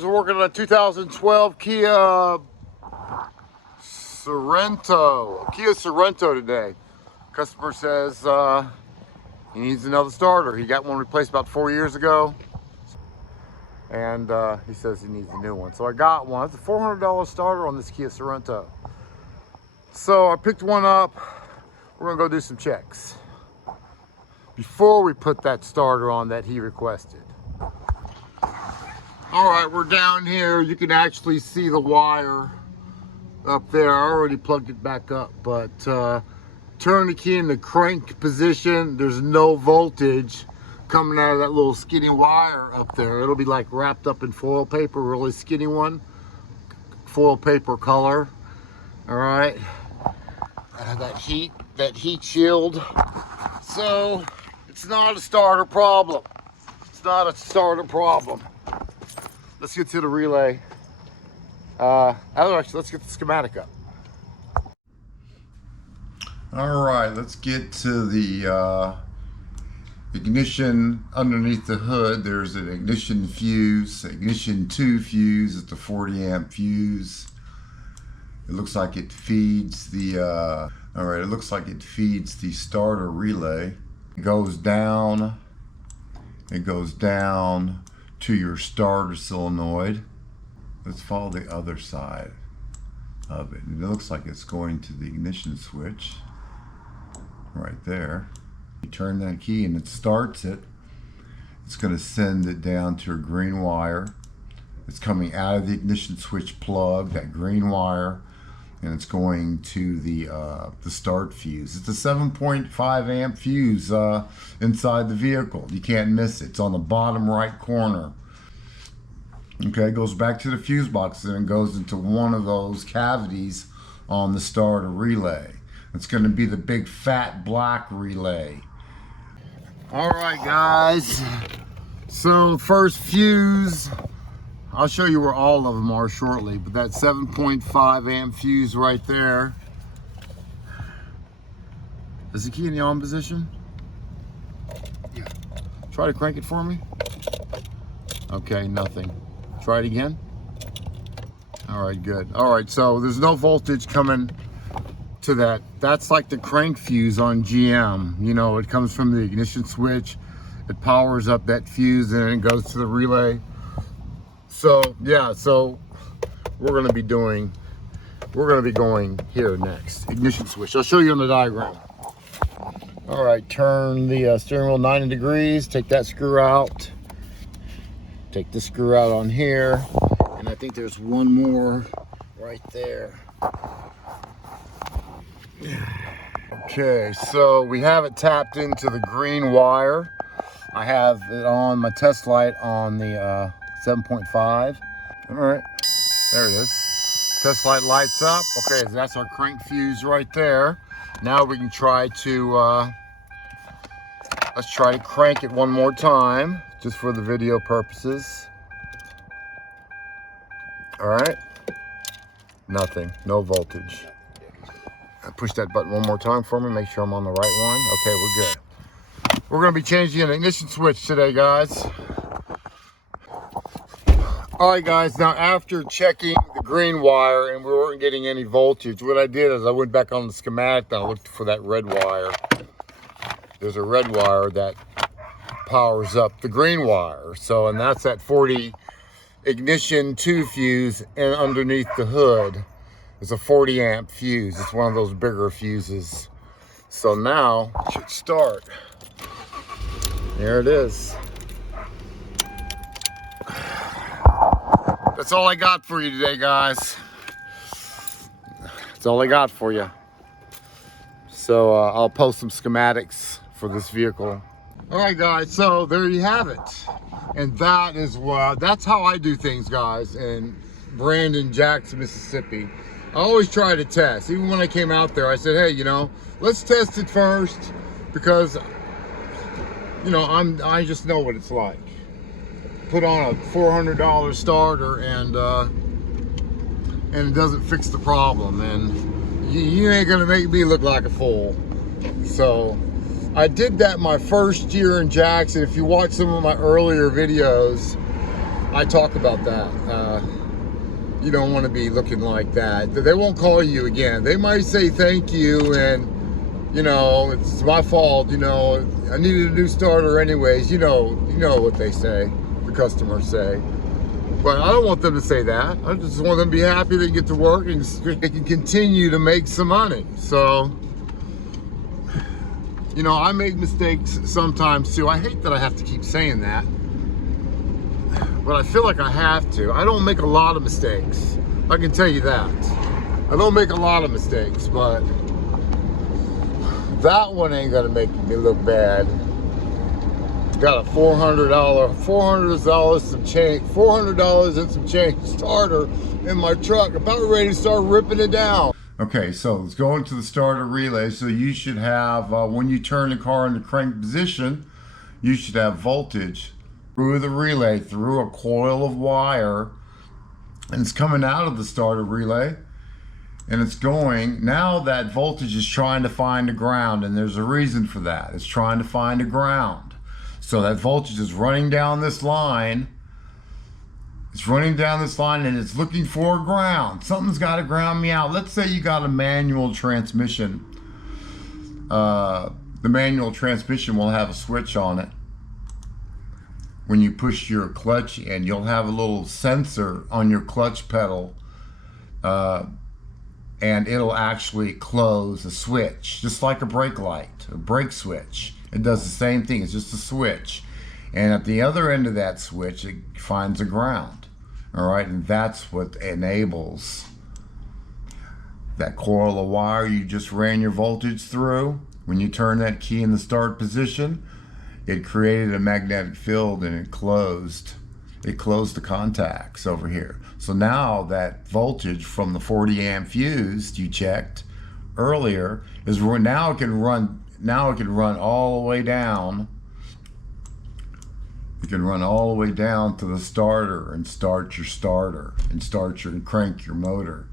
We're working on a 2012 Kia Sorento. Kia Sorento today. Customer says he needs another starter. He got one replaced about 4 years ago, and he says he needs a new one. So I got one. It's a $400 starter on this Kia Sorento. So I picked one up. We're gonna go do some checks before we put that starter on that he requested. All right, we're down here. You can actually see the wire up there. I already plugged it back up, but turn the key in the crank position. There's no voltage coming out of that little skinny wire up there. It'll be like wrapped up in foil paper, really skinny one. Foil paper color. All right. That heat shield. So it's not a starter problem. It's not a starter problem. Let's get to the relay. Actually, let's get the schematic up. All right, let's get to the ignition underneath the hood. There's an ignition fuse, ignition 2 fuse. It's a 40 amp fuse. It looks like it feeds the, all right, it looks like it feeds the starter relay. It goes down to your starter solenoid. Let's follow the other side of it. And it looks like it's going to the ignition switch right there. You turn that key and it starts it. It's going to send it down to a green wire. It's coming out of the ignition switch plug, that green wire, and it's going to the start fuse. It's a 7.5 amp fuse inside the vehicle. You can't miss it. It's on the bottom right corner. Okay, it goes back to the fuse box and it goes into one of those cavities on the starter relay. It's going to be the big fat black relay. All right, guys. So first fuse, I'll show you where all of them are shortly, but that 7.5 amp fuse right there. Is the key in the on position? Yeah. Try to crank it for me. Okay, nothing. Try it again. All right, good. All right, so there's no voltage coming to that. That's like the crank fuse on GM. You know, it comes from the ignition switch. It powers up that fuse and it goes to the relay. So yeah, so we're gonna be going here next. Ignition switch. I'll show you on the diagram. All right, turn the steering wheel 90 degrees. Take that screw out. Take this screw out on here, and I think there's one more right there. Okay, so we have it tapped into the green wire. I have it on my test light on the 7.5. All right, there it is. Test light lights up. Okay, so that's our crank fuse right there. Now we can try to, let's try to crank it one more time, just for the video purposes. All right, nothing, no voltage. Push that button one more time for me, make sure I'm on the right one. Okay, we're good. We're gonna be changing an ignition switch today, guys. All right, guys, now after checking the green wire and we weren't getting any voltage, what I did is I went back on the schematic and I looked for that red wire. There's a red wire that powers up the green wire. So, and that's that 40 ignition 2 fuse, and underneath the hood is a 40 amp fuse. It's one of those bigger fuses. So now it should start. There it is. That's all I got for you today, guys. That's all I got for you. So I'll post some schematics for this vehicle. All right, guys, so there you have it. And that is that's how I do things, guys, in Brandon, Jackson, Mississippi. I always try to test. Even when I came out there, I said, hey, you know, let's test it first, because, you know, I just know what it's like. Put on a $400 starter and it doesn't fix the problem, and you ain't gonna make me look like a fool. So I did that my first year in Jackson. If you watch some of my earlier videos, I talk about that. You don't want to be looking like that. They won't call you again. They might say thank you and, you know, it's my fault, you know, I needed a new starter anyways. You know what they say, the customers say. But I don't want them to say that. I just want them to be happy they get to work and they can continue to make some money. So, you know, I make mistakes sometimes too. I hate that I have to keep saying that, but I feel like I have to. I don't make a lot of mistakes. I can tell you that. I don't make a lot of mistakes, but that one ain't gonna make me look bad. Got a $400 some change, $400 and some change starter in my truck, about ready to start ripping it down. Okay, so let's go into the starter relay. So you should have, when you turn the car into crank position, you should have voltage through the relay, through a coil of wire, and it's coming out of the starter relay, and it's going, now that voltage is trying to find the ground, and there's a reason for that. It's trying to find a ground. So that voltage is running down this line. It's running down this line and it's looking for a ground. Something's got to ground me out. Let's say you got a manual transmission. The manual transmission will have a switch on it. When you push your clutch in, you'll have a little sensor on your clutch pedal, and it'll actually close a switch, just like a brake light, a brake switch. It does the same thing, it's just a switch. And at the other end of that switch, it finds a ground. All right, and that's what enables that coil of wire you just ran your voltage through. When you turn that key in the start position, it created a magnetic field and it closed the contacts over here. So now that voltage from the 40 amp fuse you checked earlier is now it can run all the way down. You can run all the way down to the starter and start your starter and crank your motor.